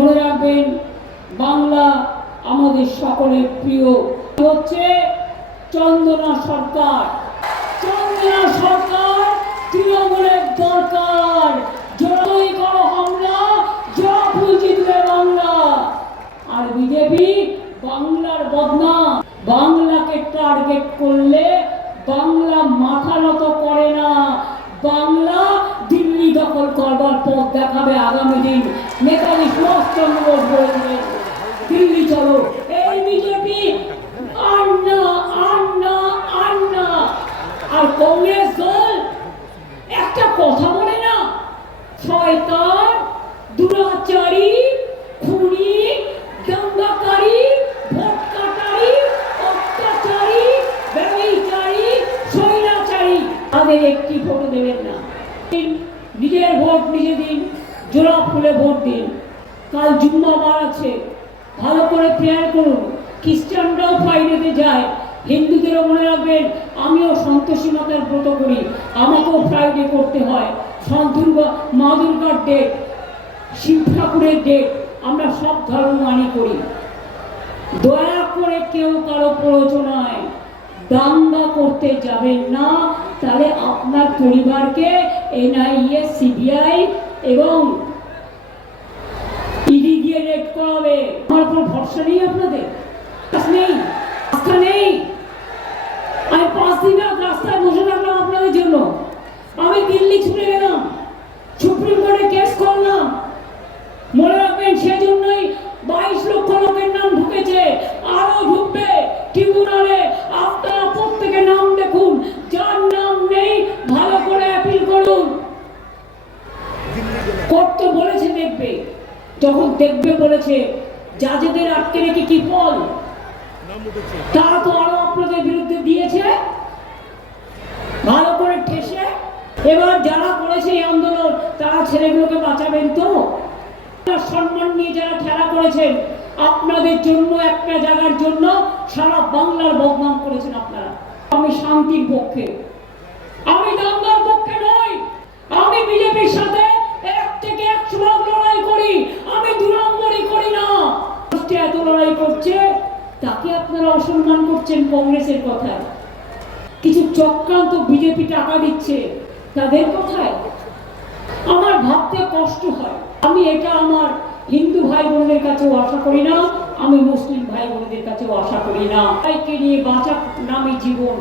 মনে রাখবেন বাংলা আমাদের সকলের প্রিয়। হচ্ছে চন্দনা সরকার। চন্দনা সরকার তৃণমূলের দরকার। যতই করো হামলা, জয়ফুল জিতবে বাংলা। আর বিজেপি বাংলার বদনাম। বাংলাকে টার্গেট করলে বাংলা মাথা নত করে না। বাংলা দিল্লি দখল করবার পথ দেখাবে আগামী দিন। নেতাজি সুভাষচন্দ্র বোস বলবেন দিল্লি চলো। এই বিজেপি আর না, আর না, আর না। আর কংগ্রেস দল একটা কথা বলে না, শয়তান, দুরাচারী, খুনি, দাঙ্গাকারী, ভোটকাটারি, অত্যাচারী, ব্যভিচারী, স্বৈরাচারী। তাদের একটি ভোট দেবেন না। নিজের ভোট নিজে দিন, জোড়া ফুলে ভোট দিন। কাল জুম্মাবার আছে, ভালো করে প্রেয়ার করুন। খ্রিস্টানরাও ফ্রাইডেতে যায়, হিন্দুদেরও মনে রাখবেন আমিও সন্তোষী মাতার ব্রত করি, আমাকেও ফ্রাইডে করতে হয়। মা দুর্গার ডেট, শিব ঠাকুরের ডেট, আমরা সব ধর্ম মানি করি। দয়া করে কেউ কারো প্ররোচনায় দাঙ্গা করতে যাবেন না, তাহলে আপনার পরিবারকে এনআইএ, সিবিআই এবং ইডি দিয়ে রেড করাবে। আমার কোনো ভরসা নেই, আপনাদের নেই, আস্থা নেই। আমি 5 দিন রাস্তায় বসে থাকলাম আপনাদের জন্য। আমি দিল্লি ছুটে গেলাম, সুপ্রিম কোর্টে কেস করলাম। মনে রাখবেন সেজন্যই 22 লক্ষ লোকের নাম ঢুকেছে, আরো ঢুকবে ট্রিবিউনালে। আপনারা প্রত্যেকের নাম দেখুন, যার নাম নেই ভালো করে অ্যাপিল করুন। কোর্ট তো বলেছে দেখবে, যখন দেখবে বলেছে, জাজেদের আটকে রেখে কি ফল? তারা তো আরো আপনাদের বিরুদ্ধে দিয়েছে ভালো করে ঠেসে। এবার যারা করেছে এই আন্দোলন, তারা ছেলেগুলোকে বাঁচাবেন তো? সম্মান নিয়ে যারা খেলা করেছেন, আপনাদের জন্য একটা জায়গার জন্য সারা বাংলার বদনাম করেছেন আপনারা। আমি শান্তির পক্ষে, আমি দাঙ্গার পক্ষে নই। আমি বিজেপির সাথে 1 থেকে 100 ভাগ লড়াই করি, আমি 2 নম্বরই করি না। এত লড়াই করছে, তাকে আপনারা অসম্মান করছেন কংগ্রেসের কথায়। কিছু চক্রান্ত বিজেপি টাকা দিচ্ছে তাদের কথায়। আমার ভাবতে কষ্ট হয়। আমি এটা আমার হিন্দু ভাই বোনদের কাছেও আশা করি না, আমি মুসলিম ভাই বোনদের কাছেও আশা করি না। ভাইকে নিয়ে বাঁচা নামে জীবন।